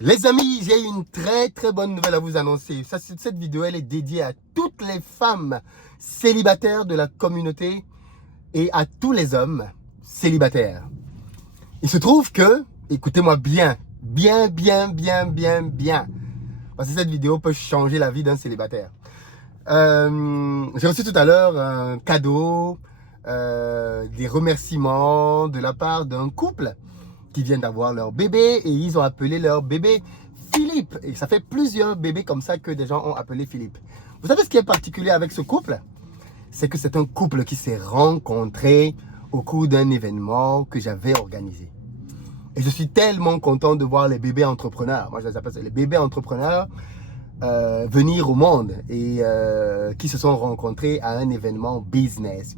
Les amis, j'ai une très bonne nouvelle à vous annoncer. Cette vidéo, elle est dédiée à toutes les femmes célibataires de la communauté et à tous les hommes célibataires. Il se trouve que, écoutez-moi bien, parce que cette vidéo peut changer la vie d'un célibataire. J'ai reçu tout à l'heure un cadeau, des remerciements de la part d'un couple qui viennent d'avoir leur bébé et ils ont appelé leur bébé Philippe. Et ça fait plusieurs bébés comme ça que des gens ont appelé Philippe. Vous savez ce qui est particulier avec ce couple? C'est que c'est un couple qui s'est rencontré au cours d'un événement que j'avais organisé. Et je suis tellement content de voir les bébés entrepreneurs, moi je les appelle ça les bébés entrepreneurs, venir au monde et qui se sont rencontrés à un événement business.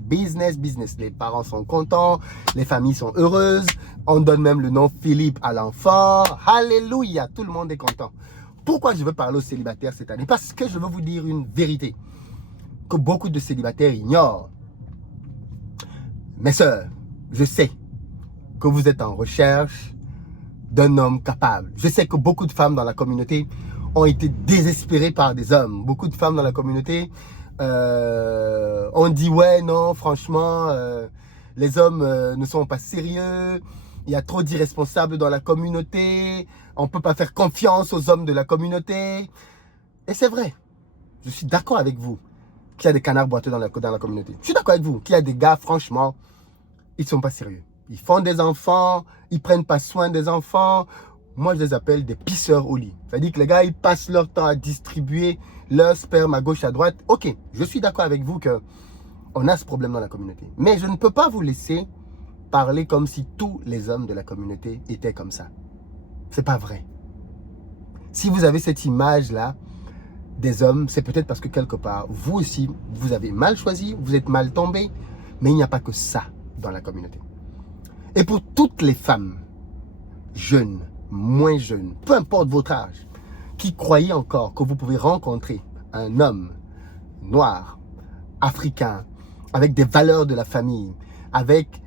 Les parents sont contents, les familles sont heureuses, on donne même le nom Philippe à l'enfant. Alléluia, tout le monde est content. Pourquoi je veux parler aux célibataires cette année? Parce que je veux vous dire une vérité que beaucoup de célibataires ignorent. Mes sœurs, je sais que vous êtes en recherche d'un homme capable. Je sais que beaucoup de femmes dans la communauté ont été désespérées par des hommes. Beaucoup de femmes dans la communauté ont dit ouais, non, franchement, les hommes ne sont pas sérieux. Il y a trop d'irresponsables dans la communauté. On ne peut pas faire confiance aux hommes de la communauté. Et c'est vrai. Je suis d'accord avec vous qu'il y a des canards boiteux dans la communauté. Je suis d'accord avec vous qu'il y a des gars, franchement, ils ne sont pas sérieux. Ils font des enfants, ils ne prennent pas soin des enfants. Moi, je les appelle des pisseurs au lit. C'est-à-dire que les gars, ils passent leur temps à distribuer leur sperme à gauche, à droite. Ok, je suis d'accord avec vous qu'on a ce problème dans la communauté. Mais je ne peux pas vous laisser parler comme si tous les hommes de la communauté étaient comme ça. C'est pas vrai. Si vous avez cette image-là des hommes, c'est peut-être parce que quelque part, vous aussi, vous avez mal choisi, vous êtes mal tombé. Mais il n'y a pas que ça dans la communauté. Et pour toutes les femmes, jeunes, moins jeunes, peu importe votre âge, qui croyez encore que vous pouvez rencontrer un homme noir, africain, avec des valeurs de la famille, avec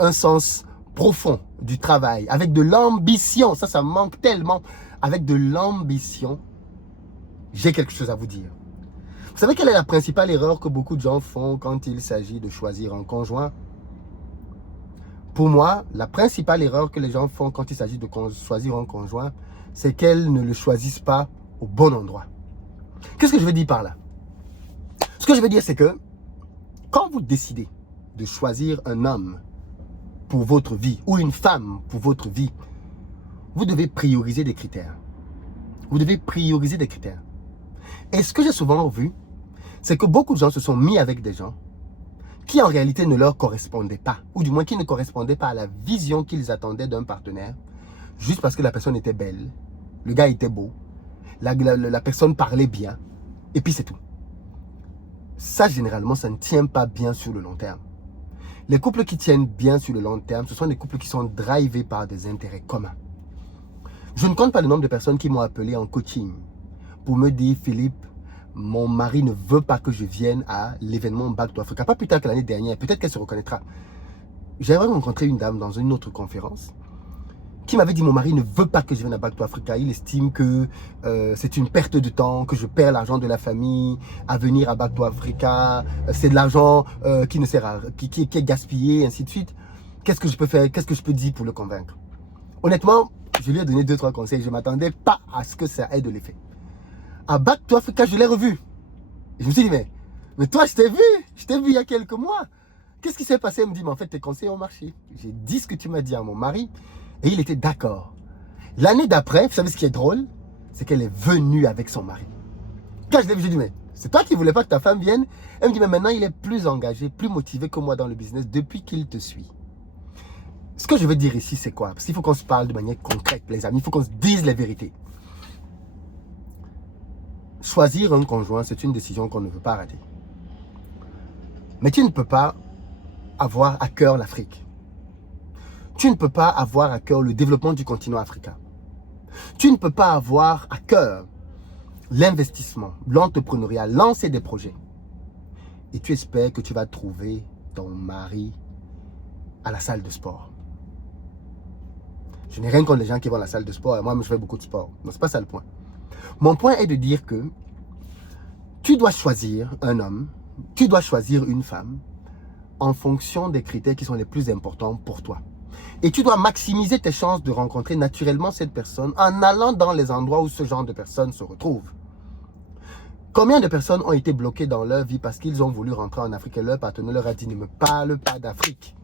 un sens profond du travail, avec de l'ambition, ça manque tellement, avec de l'ambition, j'ai quelque chose à vous dire. Vous savez quelle est la principale erreur que beaucoup de gens font quand il s'agit de choisir un conjoint? Pour moi, la principale erreur que les gens font quand il s'agit de choisir un conjoint, c'est qu'elles ne le choisissent pas au bon endroit. Qu'est-ce que je veux dire par là? Ce que je veux dire, c'est que quand vous décidez de choisir un homme pour votre vie ou une femme pour votre vie, vous devez prioriser des critères. Vous devez prioriser des critères. Et ce que j'ai souvent vu, c'est que beaucoup de gens se sont mis avec des gens qui en réalité ne leur correspondaient pas, ou du moins qui ne correspondaient pas à la vision qu'ils attendaient d'un partenaire, juste parce que la personne était belle, le gars était beau, la personne parlait bien, et puis c'est tout. Ça, généralement, ça ne tient pas bien sur le long terme. Les couples qui tiennent bien sur le long terme, ce sont des couples qui sont drivés par des intérêts communs. Je ne compte pas le nombre de personnes qui m'ont appelé en coaching pour me dire, Philippe, mon mari ne veut pas que je vienne à l'événement Back to Africa. Pas plus tard que l'année dernière, peut-être qu'elle se reconnaîtra. J'avais rencontré une dame dans une autre conférence qui m'avait dit, mon mari ne veut pas que je vienne à Back to Africa. Il estime que c'est une perte de temps, que je perds l'argent de la famille à venir à Back to Africa. C'est de l'argent qui ne sert à, qui est gaspillé, ainsi de suite. Qu'est-ce que je peux faire? Qu'est-ce que je peux dire pour le convaincre? Honnêtement, je lui ai donné 2-3 conseils. Je ne m'attendais pas à ce que ça ait de l'effet. À Back to Africa, je l'ai revu. Et je me suis dit, mais toi, je t'ai vu il y a quelques mois. Qu'est-ce qui s'est passé? Elle me dit, mais en fait, tes conseils ont marché. J'ai dit ce que tu m'as dit à mon mari et il était d'accord. L'année d'après, vous savez ce qui est drôle? C'est qu'elle est venue avec son mari. Quand je l'ai vu, j'ai dit, mais c'est toi qui ne voulais pas que ta femme vienne? Elle me dit, mais maintenant, il est plus engagé, plus motivé que moi dans le business depuis qu'il te suit. Ce que je veux dire ici, c'est quoi? Parce qu'il faut qu'on se parle de manière concrète, les amis. Il faut qu'on se dise les vérités. Choisir un conjoint, c'est une décision qu'on ne veut pas rater. Mais tu ne peux pas avoir à cœur l'Afrique. Tu ne peux pas avoir à cœur le développement du continent africain. Tu ne peux pas avoir à cœur l'investissement, l'entrepreneuriat, lancer des projets. Et tu espères que tu vas trouver ton mari à la salle de sport. Je n'ai rien contre les gens qui vont à la salle de sport. Et moi, je fais beaucoup de sport. Non, c'est pas ça le point. Mon point est de dire que tu dois choisir un homme, tu dois choisir une femme en fonction des critères qui sont les plus importants pour toi. Et tu dois maximiser tes chances de rencontrer naturellement cette personne en allant dans les endroits où ce genre de personnes se retrouvent. Combien de personnes ont été bloquées dans leur vie parce qu'ils ont voulu rentrer en Afrique et leur partenaire leur a dit « ne me parle pas d'Afrique ».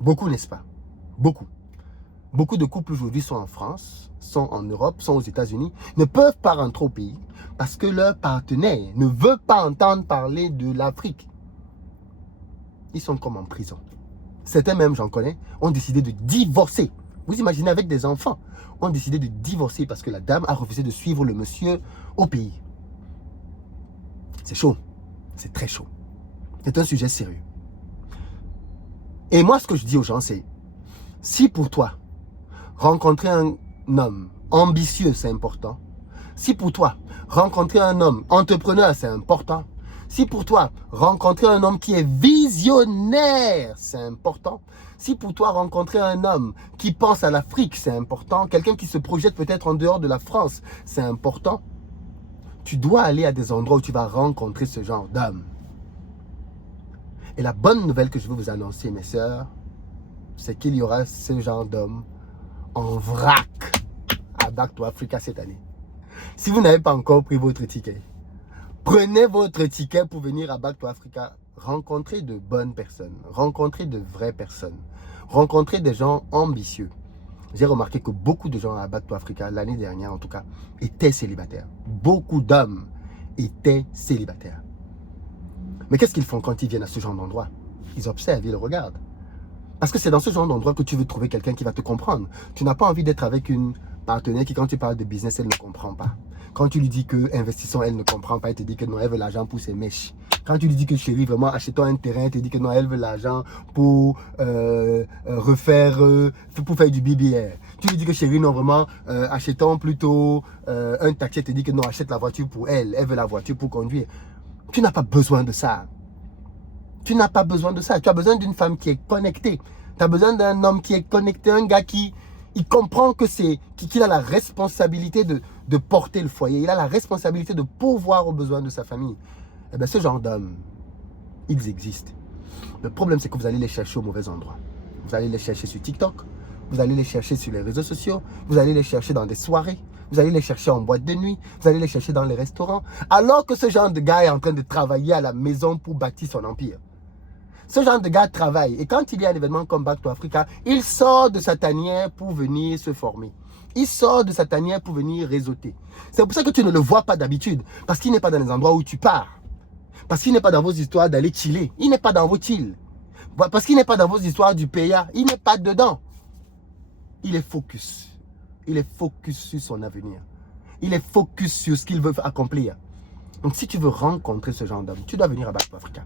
Beaucoup, n'est-ce pas? Beaucoup. Beaucoup de couples aujourd'hui sont en France, sont en Europe, sont aux États-Unis, ne peuvent pas rentrer au pays parce que leur partenaire ne veut pas entendre parler de l'Afrique. Ils sont comme en prison. Certains même, j'en connais, ont décidé de divorcer. Vous imaginez, avec des enfants, ont décidé de divorcer parce que la dame a refusé de suivre le monsieur au pays. C'est chaud. C'est très chaud. C'est un sujet sérieux. Et moi, ce que je dis aux gens, c'est, si pour toi, rencontrer un homme ambitieux, c'est important. Si pour toi, rencontrer un homme entrepreneur, c'est important. Si pour toi, rencontrer un homme qui est visionnaire, c'est important. Si pour toi, rencontrer un homme qui pense à l'Afrique, c'est important. Quelqu'un qui se projette peut-être en dehors de la France, c'est important. Tu dois aller à des endroits où tu vas rencontrer ce genre d'homme. Et la bonne nouvelle que je veux vous annoncer, mes sœurs, c'est qu'il y aura ce genre d'homme en vrac à Back to Africa cette année. Si vous n'avez pas encore pris votre ticket, prenez votre ticket pour venir à Back to Africa. Rencontrer de bonnes personnes, rencontrer de vraies personnes, rencontrer des gens ambitieux. J'ai remarqué que beaucoup de gens à Back to Africa, l'année dernière en tout cas, étaient célibataires. Beaucoup d'hommes étaient célibataires. Mais qu'est-ce qu'ils font quand ils viennent à ce genre d'endroit? Ils observent, ils regardent. Parce que c'est dans ce genre d'endroit que tu veux trouver quelqu'un qui va te comprendre. Tu n'as pas envie d'être avec une partenaire qui, quand tu parles de business, elle ne comprend pas. Quand tu lui dis que investissons, elle ne comprend pas. Elle te dit que non, elle veut l'argent pour ses mèches. Quand tu lui dis que chérie, vraiment, achetons un terrain, elle te dit que non, elle veut l'argent pour pour faire du BBR. Tu lui dis que chérie, non, vraiment, achetons plutôt un taxi. Elle te dit que non, achète la voiture pour elle. Elle veut la voiture pour conduire. Tu n'as pas besoin de ça. Tu n'as pas besoin de ça. Tu as besoin d'une femme qui est connectée. Tu as besoin d'un homme qui est connecté, un gars qui il comprend que qu'il a la responsabilité de porter le foyer. Il a la responsabilité de pourvoir aux besoins de sa famille. Eh bien, ce genre d'hommes, ils existent. Le problème, c'est que vous allez les chercher au mauvais endroit. Vous allez les chercher sur TikTok. Vous allez les chercher sur les réseaux sociaux. Vous allez les chercher dans des soirées. Vous allez les chercher en boîte de nuit. Vous allez les chercher dans les restaurants. Alors que ce genre de gars est en train de travailler à la maison pour bâtir son empire. Ce genre de gars travaille. Et quand il y a un événement comme Back to Africa, il sort de sa tanière pour venir se former. Il sort de sa tanière pour venir réseauter. C'est pour ça que tu ne le vois pas d'habitude. Parce qu'il n'est pas dans les endroits où tu pars. Parce qu'il n'est pas dans vos histoires d'aller chiller. Il n'est pas dans vos chills. Parce qu'il n'est pas dans vos histoires du PA. Il n'est pas dedans. Il est focus. Il est focus sur son avenir. Il est focus sur ce qu'il veut accomplir. Donc si tu veux rencontrer ce genre d'homme, tu dois venir à Back to Africa.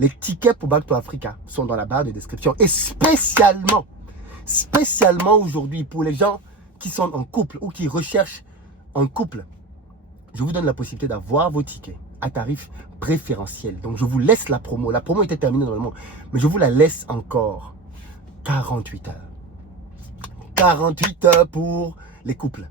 Les tickets pour Back to Africa sont dans la barre de description. Et spécialement aujourd'hui, pour les gens qui sont en couple ou qui recherchent un couple, je vous donne la possibilité d'avoir vos tickets à tarif préférentiel. Donc je vous laisse la promo. La promo était terminée normalement, mais je vous la laisse encore 48 heures. 48 heures pour les couples.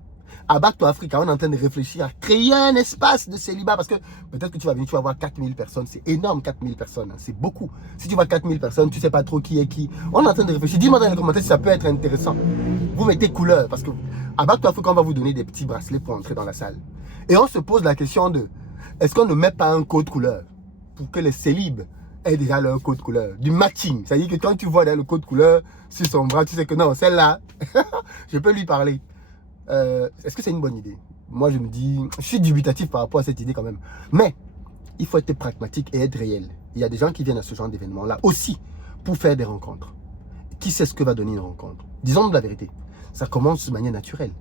À Back to Africa, on est en train de réfléchir à créer un espace de célibat parce que peut-être que tu vas venir, tu vas voir 4000 personnes. C'est énorme, 4000 personnes. Hein, c'est beaucoup. Si tu vois 4000 personnes, tu ne sais pas trop qui est qui. On est en train de réfléchir. Dis-moi dans les commentaires si ça peut être intéressant. Vous mettez couleur parce que à Back to Africa, on va vous donner des petits bracelets pour entrer dans la salle. Et on se pose la question de est-ce qu'on ne met pas un code couleur pour que les célibes aient déjà leur code couleur, du matching. C'est-à-dire que quand tu vois le code couleur sur son bras, tu sais que non, celle-là, je peux lui parler. Est-ce que c'est une bonne idée? Moi, je me dis, je suis dubitatif par rapport à cette idée quand même. Mais, il faut être pragmatique et être réel. Il y a des gens qui viennent à ce genre d'événement-là aussi pour faire des rencontres. Qui sait ce que va donner une rencontre? Disons-nous la vérité. Ça commence de manière naturelle.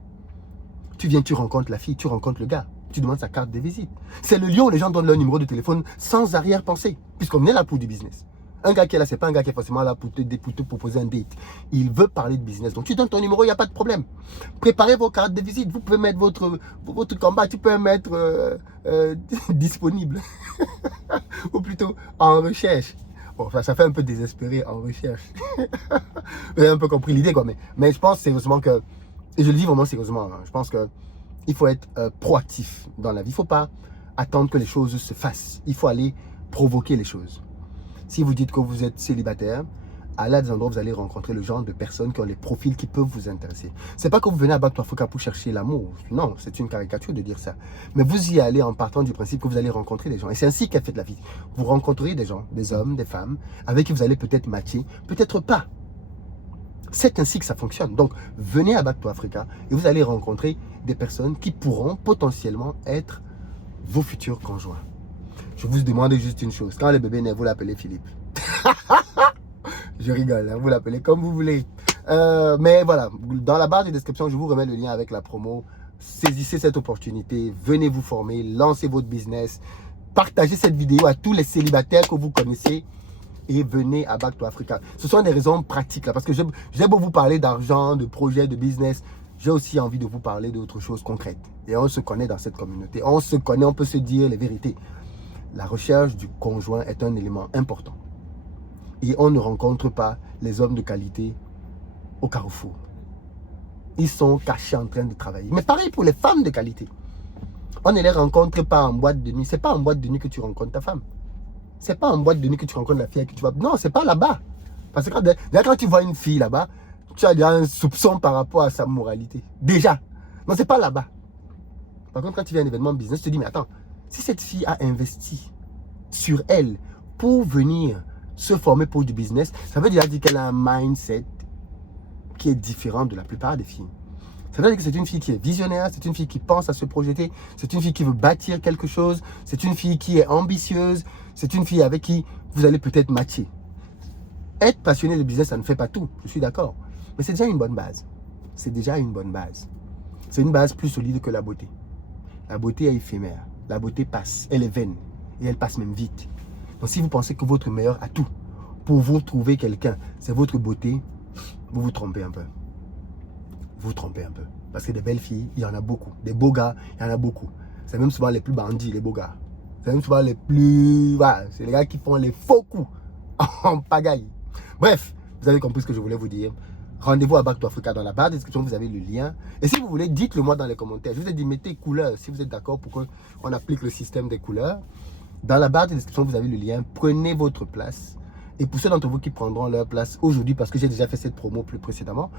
Tu viens, tu rencontres la fille, tu rencontres le gars. Tu demandes sa carte de visite. C'est le lieu où les gens donnent leur numéro de téléphone sans arrière-pensée. Puisqu'on est là pour du business. Un gars qui est là, c'est pas un gars qui est forcément là pour te proposer un date. Il veut parler de business. Donc, tu donnes ton numéro, il n'y a pas de problème. Préparez vos cartes de visite. Vous pouvez mettre votre combat, tu peux mettre disponible. Ou plutôt en recherche. Bon, ça fait un peu désespéré en recherche. Vous avez un peu compris l'idée, quoi. Mais je pense sérieusement que, et je le dis vraiment sérieusement, hein, je pense que il faut être proactif dans la vie. Il ne faut pas attendre que les choses se fassent. Il faut aller provoquer les choses. Si vous dites que vous êtes célibataire, allez à des endroits où vous allez rencontrer le genre de personnes qui ont les profils qui peuvent vous intéresser. C'est pas que vous venez à Back to Africa pour chercher l'amour. Non, c'est une caricature de dire ça. Mais vous y allez en partant du principe que vous allez rencontrer des gens. Et c'est ainsi qu'elle fait de la vie. Vous rencontrez des gens, des hommes, des femmes, avec qui vous allez peut-être matcher, peut-être pas. C'est ainsi que ça fonctionne. Donc, venez à Back to Africa et vous allez rencontrer des personnes qui pourront potentiellement être vos futurs conjoints. Je vous demande juste une chose. Quand le bébé naît, vous l'appelez Philippe. Je rigole, hein, vous l'appelez comme vous voulez. Mais voilà, dans la barre de description, je vous remets le lien avec la promo. Saisissez cette opportunité, venez vous former, lancez votre business, partagez cette vidéo à tous les célibataires que vous connaissez et venez à Back to Africa. Ce sont des raisons pratiques là, parce que j'ai beau vous parler d'argent, de projets, de business, j'ai aussi envie de vous parler d'autres choses concrètes. Et on se connaît dans cette communauté, on se connaît, on peut se dire les vérités. La recherche du conjoint est un élément important. Et on ne rencontre pas les hommes de qualité au carrefour. Ils sont cachés en train de travailler. Mais pareil pour les femmes de qualité. On ne les rencontre pas en boîte de nuit. C'est pas en boîte de nuit que tu rencontres ta femme. C'est pas en boîte de nuit que tu rencontres la fille avec qui tu vas. Non, c'est pas là-bas. Parce que quand tu vois une fille là-bas, tu as déjà un soupçon par rapport à sa moralité. Déjà. Non, c'est pas là-bas. Par contre, quand tu viens à un événement business, tu te dis, mais attends, si cette fille a investi sur elle pour venir se former pour du business, ça veut déjà dire qu'elle a un mindset qui est différent de la plupart des filles. Ça veut dire que c'est une fille qui est visionnaire, c'est une fille qui pense à se projeter, c'est une fille qui veut bâtir quelque chose, c'est une fille qui est ambitieuse, c'est une fille avec qui vous allez peut-être matcher. Être passionné de business, ça ne fait pas tout, je suis d'accord. Mais c'est déjà une bonne base. C'est déjà une bonne base. C'est une base plus solide que la beauté. La beauté est éphémère. La beauté passe, elle est vaine. Et elle passe même vite. Donc si vous pensez que votre meilleur atout pour vous trouver quelqu'un, c'est votre beauté, vous vous trompez un peu. Vous vous trompez un peu. Parce que des belles filles, il y en a beaucoup. Des beaux gars, il y en a beaucoup. C'est même souvent les plus bandits, les beaux gars. C'est même souvent les plus... Voilà, c'est les gars qui font les faux coups en pagaille. Bref, vous avez compris ce que je voulais vous dire. Rendez-vous à Back to Africa. Dans la barre de description, vous avez le lien. Et si vous voulez, dites-le moi dans les commentaires. Je vous ai dit, mettez couleurs si vous êtes d'accord pour qu'on applique le système des couleurs. Dans la barre de description, vous avez le lien. Prenez votre place. Et pour ceux d'entre vous qui prendront leur place aujourd'hui, parce que j'ai déjà fait cette promo plus précédemment,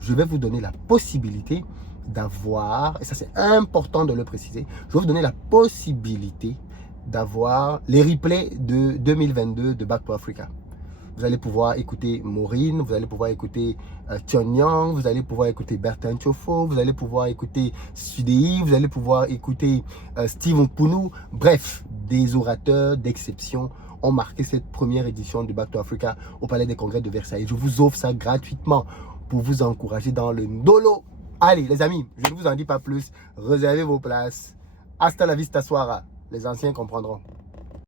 je vais vous donner la possibilité d'avoir, et ça c'est important de le préciser, je vais vous donner la possibilité d'avoir les replays de 2022 de Back to Africa. Vous allez pouvoir écouter Maureen, vous allez pouvoir écouter Tion Yang, vous allez pouvoir écouter Bertin Chofo, vous allez pouvoir écouter Sudei, vous allez pouvoir écouter Steve Pounou. Bref, des orateurs d'exception ont marqué cette première édition de Back to Africa au Palais des Congrès de Versailles. Je vous offre ça gratuitement pour vous encourager dans le Ndolo. Allez les amis, je ne vous en dis pas plus, réservez vos places. Hasta la vista soara, les anciens comprendront.